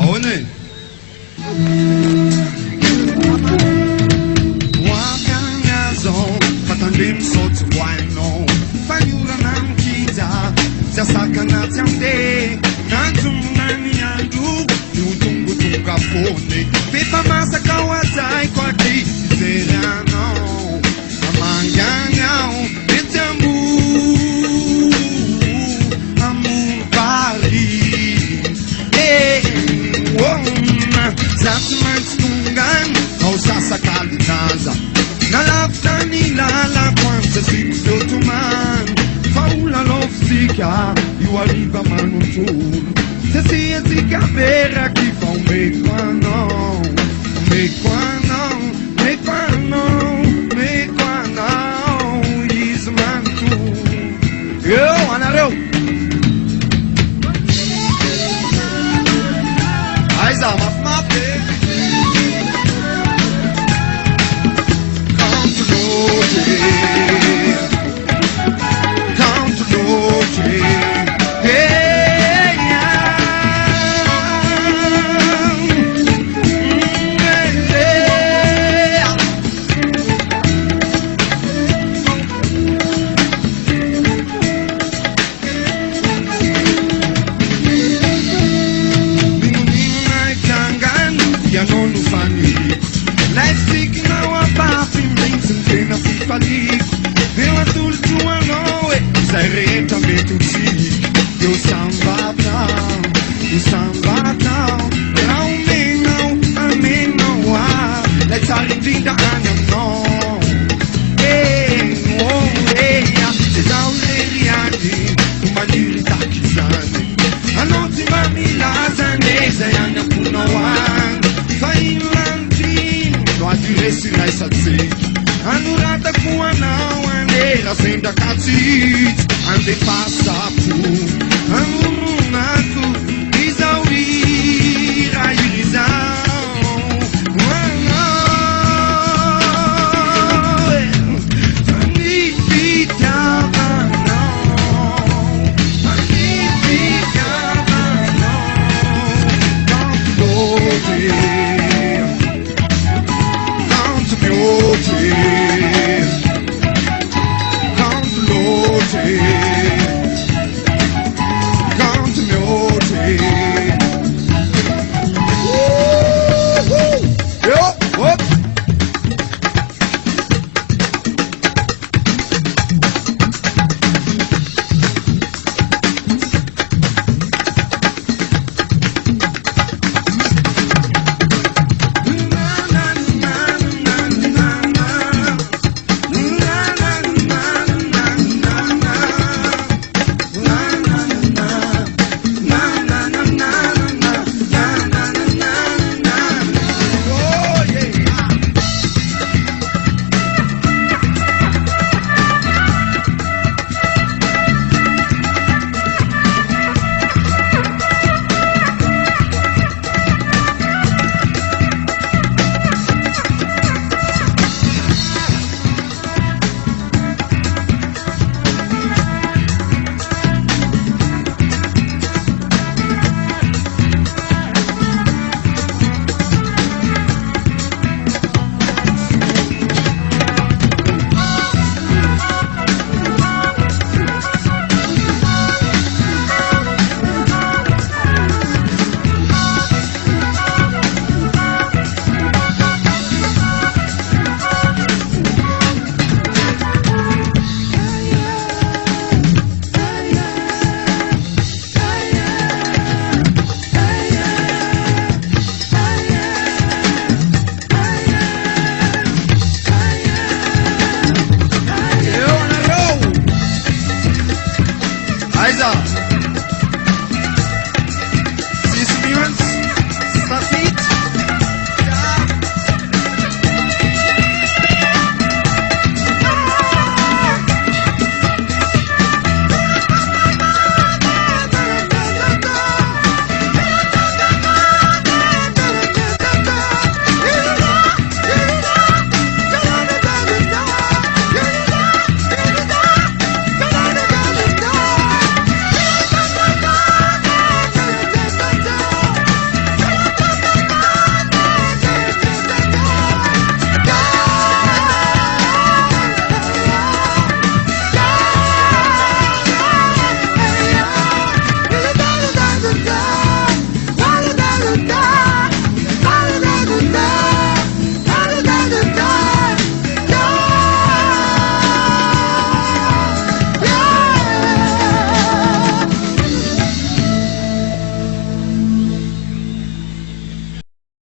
Aone. Wakanyazo, patandim sot wino. Fanyura namkiza, siasaka na tiamde. Nantumani andu, yudungu tunga fone. Pepa masa kawazai kwa ki, zerano. Amanganyao, betambu. Amur pari. Zatsmanstungan, au sasakali naza. Nalafta nilala kwanza siku yotuman. Faula lofsika, iwaliba manutul. Sesia zika vera kifa umekwano. Mekwano, mekwano, mekwano. Ismantu. Yo, anareu. Aiza, mafmape. Come to know it. Come to know it. Hey, yeah. Life speaking our path in rings and pain of fatigue. Eu adulto tu anoe, sai reta me tu si. Eu samba now. Now me know, let's all live the anya no. Hey, oh hey, it's all ready. Kumanyiri takizane. Anoti mami lazane, zayanya punawan. Esse nessa tzit Anurata kuana wane Rasenda katzit Ande passa por